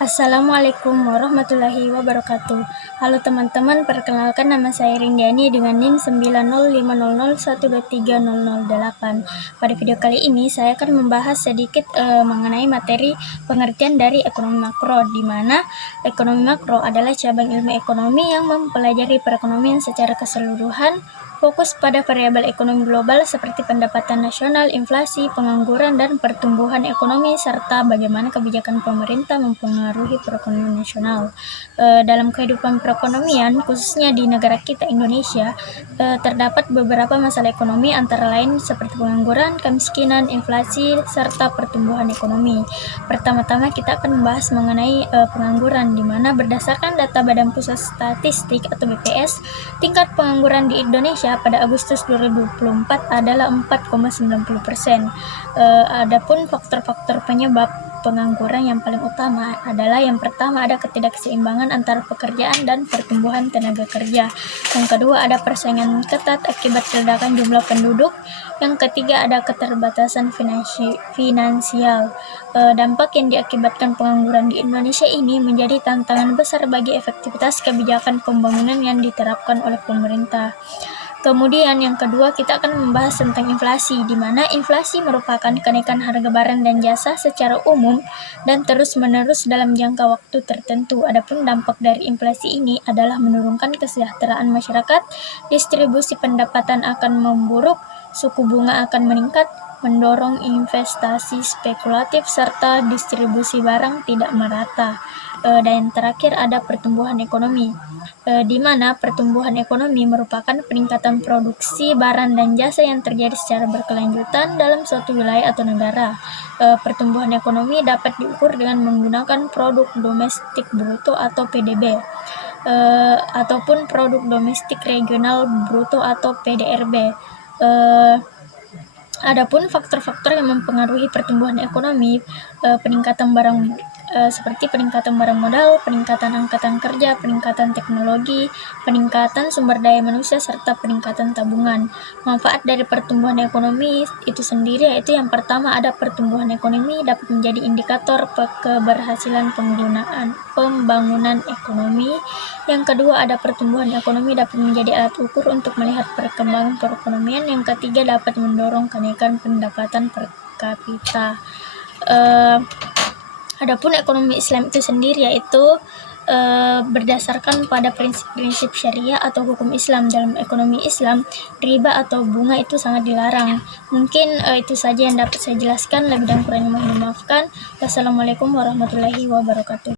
Assalamualaikum warahmatullahi wabarakatuh. Halo teman-teman, perkenalkan nama saya Rindiani dengan NIM 90500123008. Pada video kali ini saya akan membahas sedikit mengenai materi pengertian dari ekonomi makro, di mana ekonomi makro adalah cabang ilmu ekonomi yang mempelajari perekonomian secara keseluruhan, fokus pada variabel ekonomi global seperti pendapatan nasional, inflasi, pengangguran, dan pertumbuhan ekonomi, serta bagaimana kebijakan pemerintah mempengaruhi perekonomian nasional. Dalam kehidupan perekonomian, khususnya di negara kita Indonesia, terdapat beberapa masalah ekonomi antara lain seperti pengangguran, kemiskinan, inflasi, serta pertumbuhan ekonomi. Pertama-tama kita akan membahas mengenai pengangguran, di mana berdasarkan data Badan Pusat Statistik atau BPS, tingkat pengangguran di Indonesia pada Agustus 2024 adalah 4,90%. Adapun faktor-faktor penyebab pengangguran yang paling utama adalah yang pertama ada ketidakseimbangan antara pekerjaan dan pertumbuhan tenaga kerja. Yang kedua ada persaingan ketat akibat ledakan jumlah penduduk. Yang ketiga ada keterbatasan finansial. Dampak yang diakibatkan pengangguran di Indonesia ini menjadi tantangan besar bagi efektivitas kebijakan pembangunan yang diterapkan oleh pemerintah. Kemudian yang kedua kita akan membahas tentang inflasi, di mana inflasi merupakan kenaikan harga barang dan jasa secara umum dan terus-menerus dalam jangka waktu tertentu. Adapun dampak dari inflasi ini adalah menurunkan kesejahteraan masyarakat, distribusi pendapatan akan memburuk, suku bunga akan meningkat, mendorong investasi spekulatif, serta distribusi barang tidak merata. Dan yang terakhir ada pertumbuhan ekonomi, di mana pertumbuhan ekonomi merupakan peningkatan produksi barang dan jasa yang terjadi secara berkelanjutan dalam suatu wilayah atau negara. Pertumbuhan ekonomi dapat diukur dengan menggunakan produk domestik bruto atau PDB, ataupun produk domestik regional bruto atau PDRB. Adapun faktor-faktor yang mempengaruhi pertumbuhan ekonomi, seperti peningkatan barang modal, peningkatan angkatan kerja, peningkatan teknologi, peningkatan sumber daya manusia, serta peningkatan tabungan. Manfaat dari pertumbuhan ekonomi itu sendiri yaitu yang pertama ada pertumbuhan ekonomi dapat menjadi indikator keberhasilan pembangunan ekonomi. Yang kedua ada pertumbuhan ekonomi dapat menjadi alat ukur untuk melihat perkembangan perekonomian. Yang ketiga dapat mendorong kenaikan pendapatan per kapita. Adapun ekonomi Islam itu sendiri yaitu berdasarkan pada prinsip-prinsip syariah atau hukum Islam. Dalam ekonomi Islam, riba atau bunga itu sangat dilarang. Mungkin itu saja yang dapat saya jelaskan, lebih dan kurangnya mohon dimaafkan. Wassalamualaikum warahmatullahi wabarakatuh.